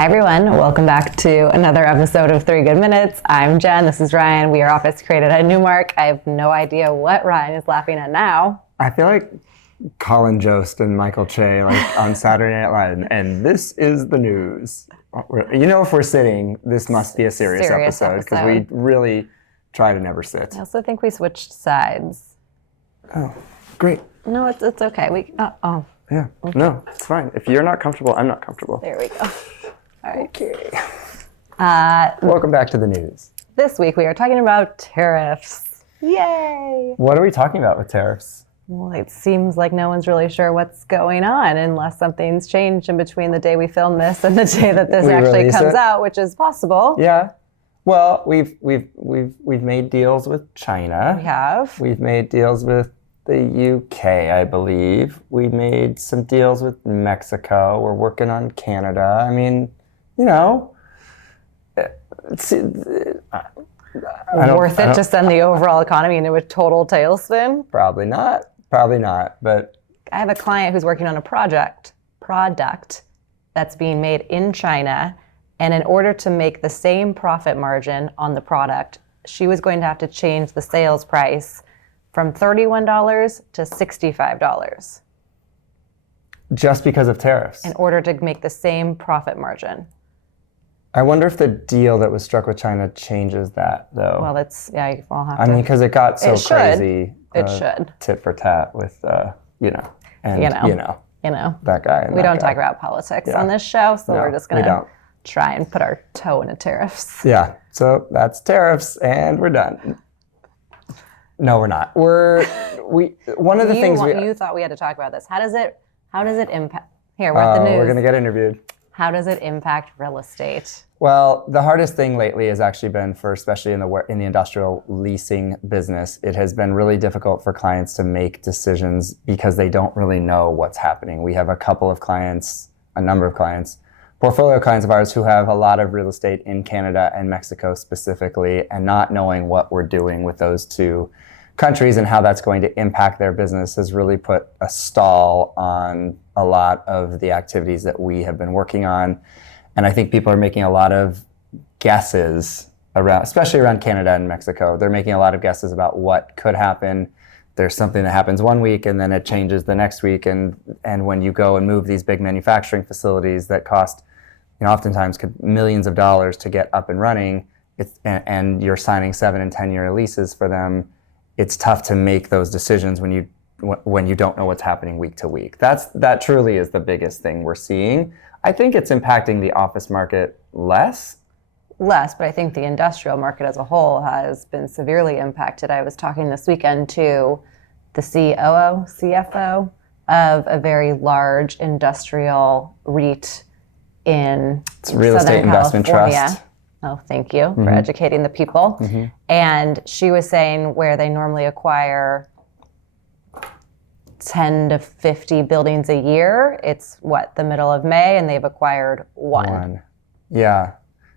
Hi everyone, welcome back to another episode of 3 Good Minutes. I'm Jen, this is Ryan. We are office created at Newmark. I have no idea what Ryan is laughing at now. I feel like Colin Jost and Michael Che on Saturday Night Live, and this is the news. You know, if we're sitting, this must be a serious episode because we really try to never sit. I also think we switched sides. Oh, great. No, it's okay. Yeah, no, it's fine. If you're not comfortable, I'm not comfortable. There we go. All right. Okay. Welcome back to the news. This week we are talking about tariffs. Yay! What are we talking about with tariffs? Well, it seems like no one's really sure what's going on unless something's changed in between the day we film this and the day that this actually comes out, which is possible. Yeah. Well, we've made deals with China. We have. We've made deals with the UK, I believe. We made some deals with Mexico. We're working on Canada. I mean, you know, worth it to send the overall economy into a total tailspin? Probably not. But I have a client who's working on a product that's being made in China, and in order to make the same profit margin on the product, she was going to have to change the sales price from $31 to $65. Just because of tariffs? In order to make the same profit margin. I wonder if the deal that was struck with China changes that, though. Well, we'll have to. I mean, because it got so crazy. It should. Tit for tat with, that guy. We don't talk about politics on this show, so we're just going to try and put our toe into tariffs. Yeah, so that's tariffs, and we're done. No, we're not. One of the things you thought we had to talk about this. How does it impact? Here, we're at the news. We're going to get interviewed. How does it impact real estate? Well, the hardest thing lately has actually been especially in the industrial leasing business, it has been really difficult for clients to make decisions because they don't really know what's happening. We have a number of clients, portfolio clients of ours who have a lot of real estate in Canada and Mexico specifically, and not knowing what we're doing with those two countries and how that's going to impact their business has really put a stall on a lot of the activities that we have been working on. And I think people are making a lot of guesses especially around Canada and Mexico. They're making a lot of guesses about what could happen. There's something that happens one week and then it changes the next week. And when you go and move these big manufacturing facilities that cost, oftentimes millions of dollars to get up and running, and you're signing 7 and 10 year leases for them, it's tough to make those decisions when you don't know what's happening week to week. That truly is the biggest thing we're seeing. I think it's impacting the office market less, but I think the industrial market as a whole has been severely impacted. I was talking this weekend to the CFO of a very large industrial REIT in it's Real Southern Estate Investment California. Trust. Oh, thank you for educating the people. Mm-hmm. And she was saying where they normally acquire 10 to 50 buildings a year, it's the middle of May, and they've acquired one. Yeah.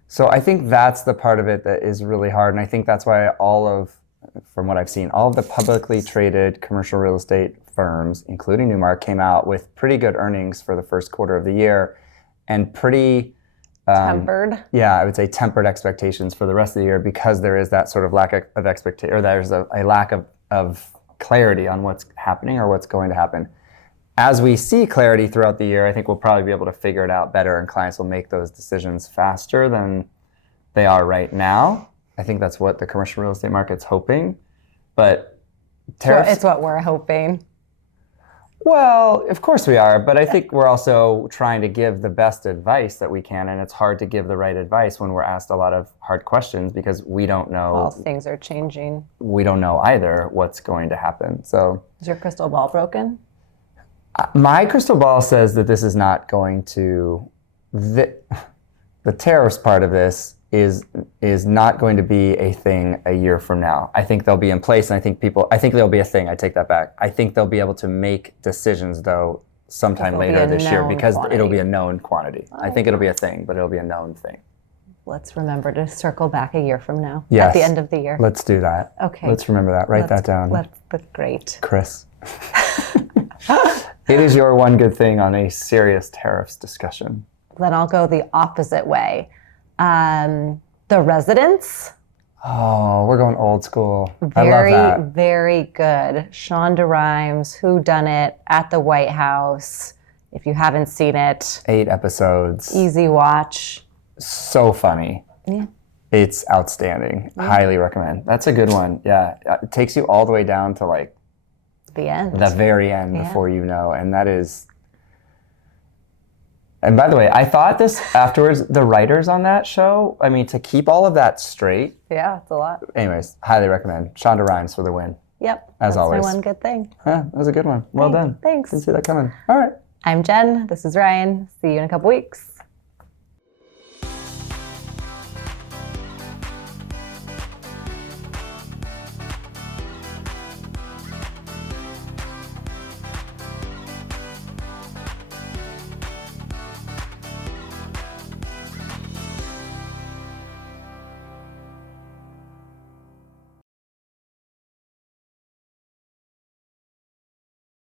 So I think that's the part of it that is really hard. And I think that's why from what I've seen, all of the publicly traded commercial real estate firms, including Newmark, came out with pretty good earnings for the first quarter of the year and pretty tempered. Yeah, I would say tempered expectations for the rest of the year because there is that sort of lack of expectation, or there's a lack of clarity on what's happening or what's going to happen. As we see clarity throughout the year, I think we'll probably be able to figure it out better, and clients will make those decisions faster than they are right now. I think that's what the commercial real estate market's hoping. But tariffs... It's what we're hoping. Well, of course we are, but I think we're also trying to give the best advice that we can, and it's hard to give the right advice when we're asked a lot of hard questions because we don't know. Well, things are changing. We don't know either what's going to happen. So, is your crystal ball broken? My crystal ball says that this is not going to. The tariffs part of this is not going to be a thing a year from now. I think they'll be in place, and I think they'll be a thing. I take that back. I think they'll be able to make decisions, though, sometime later this year because it'll be a known quantity. I think it'll be a thing, but it'll be a known thing. Let's remember to circle back a year from now. Yes. At the end of the year. Let's do that. Okay. Let's remember that. Write that down. That's great. Chris. It is your one good thing on a serious tariffs discussion. Then I'll go the opposite way. The Residents. Oh, we're going old school. I love Very, that. very good. Shonda Rhimes, Who Done It, At the White House. If you haven't seen it, 8 episodes. easy watch. So funny. Yeah. It's outstanding. Highly recommend. That's a good one. Yeah. It takes you all the way down to like The end. the very end before you know. And that is. And by the way, I thought this afterwards, the writers on that show, I mean, to keep all of that straight. Yeah, it's a lot. Anyways, highly recommend. Shonda Rhimes for the win. Yep. As always. That's my one good thing. That was a good one. Well done. Thanks. Didn't see that coming. All right. I'm Jen. This is Ryan. See you in a couple weeks.